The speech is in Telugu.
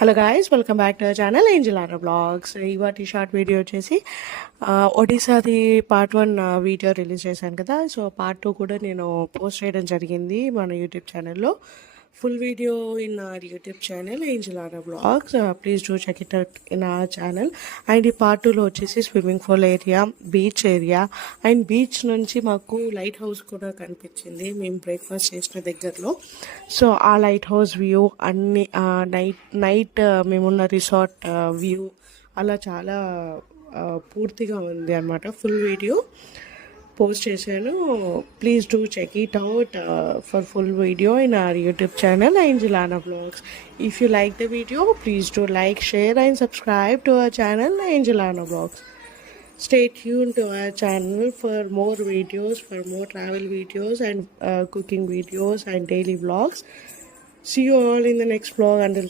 Hello guys, welcome back to our channel angel aura blogs. ఇవాటి షార్ట్ వీడియో వచ్చేసి ఒడిశాది పార్ట్ 1 వీడియో రిలీజ్ చేశాను కదా. సో పార్ట్ 2 కూడా నేను పోస్ట్ చేయడం జరిగింది మన యూట్యూబ్ ఛానల్లో. Full video in our YouTube channel angel aura blogs. Please do check it out in our channel. And ఈ పార్ట్ 2లో వచ్చేసి swimming pool area, beach area, and beach నుంచి మాకు లైట్ హౌస్ కూడా కనిపించింది మేము బ్రేక్ఫాస్ట్ చేసిన దగ్గరలో. సో ఆ లైట్ హౌస్ వ్యూ అన్ని నైట్ మేమున్న రిసార్ట్ వ్యూ అలా చాలా పూర్తిగా ఉంది అనమాట. ఫుల్ వీడియో పోస్ట్ చేశాను. Please do check it out for full video in our YouTube channel angel aura blogs. If you like the video, please do like, share and subscribe to our channel angel aura blogs. Stay tuned to our channel for more videos, for more travel videos and cooking videos and daily vlogs. See you all in the next vlog. Until then,